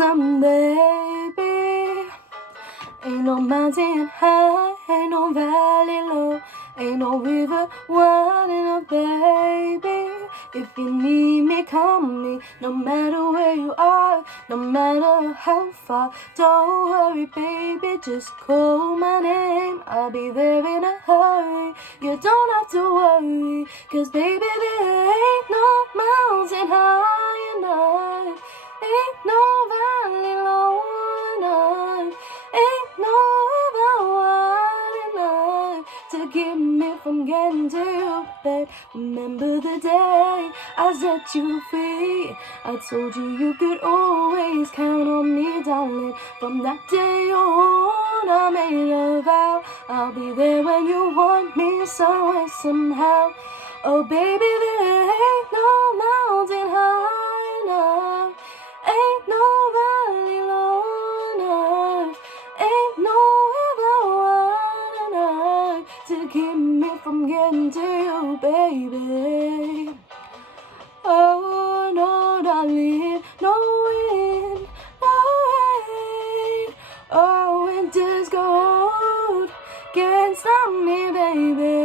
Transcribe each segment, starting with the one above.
some, baby. Ain't no mountain high, ain't no valley low, ain't no river wide enough, baby. If you need me, call me, no matter where you are, no matter how far. Don't worry, baby, just call my name, I'll be there in a hurry. You don't have to worry, 'cause baby, there ain't no mountain high enough, ain't no valley low enough, ain't no river wide enough to keep me from getting to you, babe. Remember the day I set you free, I told you you could always count on me, darling. From that day on, I made a vow, I'll be there when you want me, somewhere, somehow. Oh baby, there ain't no mountain high enough, ain't no valley low enough, ain't no river wide enough to keep me from getting to you, baby. Oh no, darling, no wind, no rain, oh winter's cold, can't stop me, baby.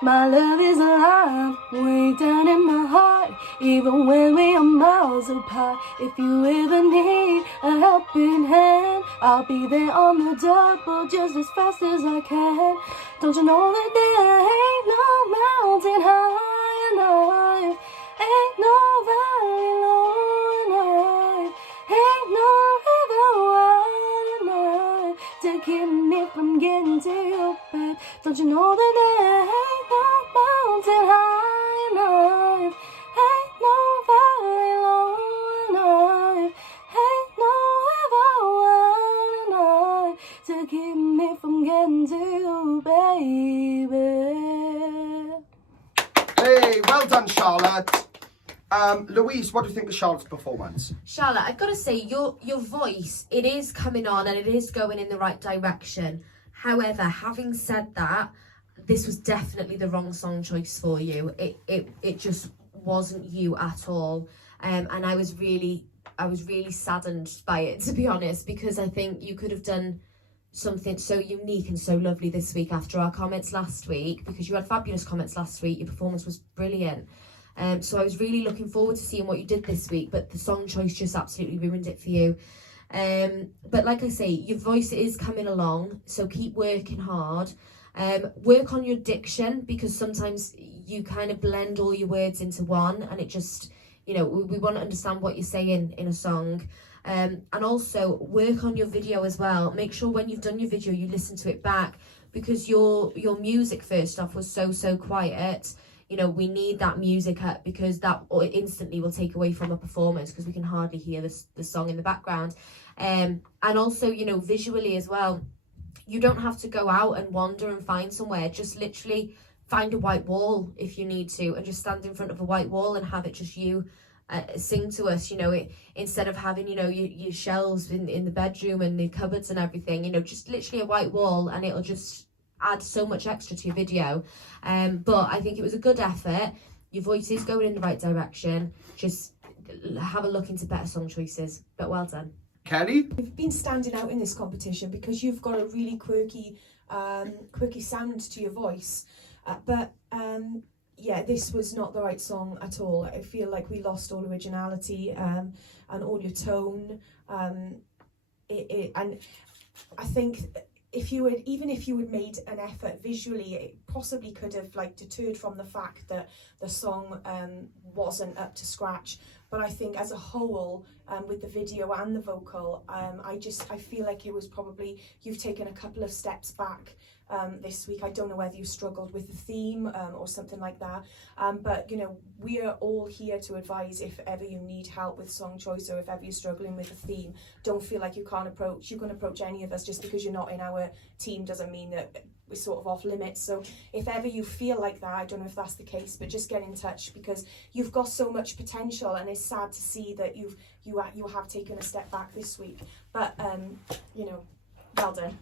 My love is alive, way down in my heart, even when we are miles apart. If you ever need a helping hand, I'll be there on the double just as fast as I can. Don't you know that there ain't no mountain high enough, ain't no valley low enough, ain't no river wide enough to keep me from getting to you, babe. Don't you know that there ain't no mountain high enough, ain't no valley low enough, ain't no river wide enough to keep me from getting to you, baby. Hey, well done, Charlotte. Louise, what do you think of Charlotte's performance? Charlotte, I've got to say, your voice, it is coming on and it is going in the right direction. However, having said that, this was definitely the wrong song choice for you. It just wasn't you at all. And I was really saddened by it, to be honest, because I think you could have done something so unique and so lovely this week after our comments last week, because you had fabulous comments last week. Your performance was brilliant. So I was really looking forward to seeing what you did this week, but the song choice just absolutely ruined it for you. But like I say, your voice is coming along, so keep working hard. Work on your diction, because sometimes you kind of blend all your words into one, and it just, you know, we want to understand what you're saying in a song. And also work on your video as well. Make sure when you've done your video, you listen to it back, because your music first off was so quiet. You know, we need that music up, because that instantly will take away from a performance, because we can hardly hear the song in the background. And also, you know, visually as well, you don't have to go out and wander and find somewhere. Just literally find a white wall if you need to, and just stand in front of a white wall and have it just you sing to us, you know, instead of having, you know, your shelves in the bedroom and the cupboards and everything, you know, just literally a white wall, and it'll just add so much extra to your video. But I think it was a good effort. Your voice is going in the right direction. Just have a look into better song choices, but well done. Kelly? You've been standing out in this competition because you've got a really quirky sound to your voice. Yeah, this was not the right song at all. I feel like we lost all originality and all your tone. And I think if you had made an effort visually, it possibly could have like deterred from the fact that the song wasn't up to scratch. But I think as a whole, with the video and the vocal, I feel like it was probably, you've taken a couple of steps back this week. I don't know whether you struggled with the theme or something like that. But, you know, we are all here to advise if ever you need help with song choice, or if ever you're struggling with a theme. Don't feel like you can approach any of us. Just because you're not in our team doesn't mean that we're sort of off limits. So if ever you feel like that, I don't know if that's the case, but just get in touch, because you've got so much potential, and it's sad to see that you have taken a step back this week. But you know, well done.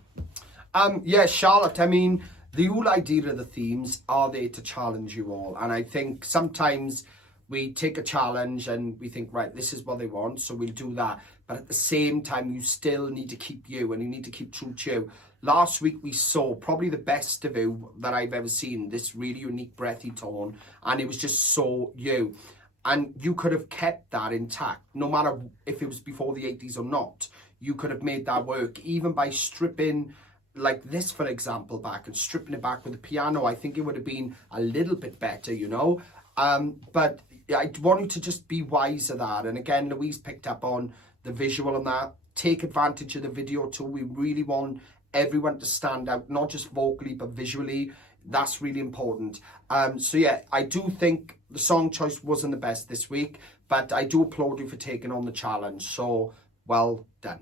Yeah, Charlotte, I mean, the whole idea of the themes are there to challenge you all. And I think sometimes we take a challenge and we think, right, this is what they want, so we'll do that. But at the same time, you still need to keep you, and you need to keep true to you. Last week we saw probably the best of you that I've ever seen, this really unique breathy tone, and it was just so you. And you could have kept that intact, no matter if it was before the 80s or not. You could have made that work, even by stripping, like this, for example, back, and stripping it back with the piano. I think it would have been a little bit better, you know. But I want you to just be wise of that. And again, Louise picked up on the visual on that. Take advantage of the video too. We really want everyone to stand out, not just vocally, but visually. That's really important. So yeah, I do think the song choice wasn't the best this week, but I do applaud you for taking on the challenge. So, well done.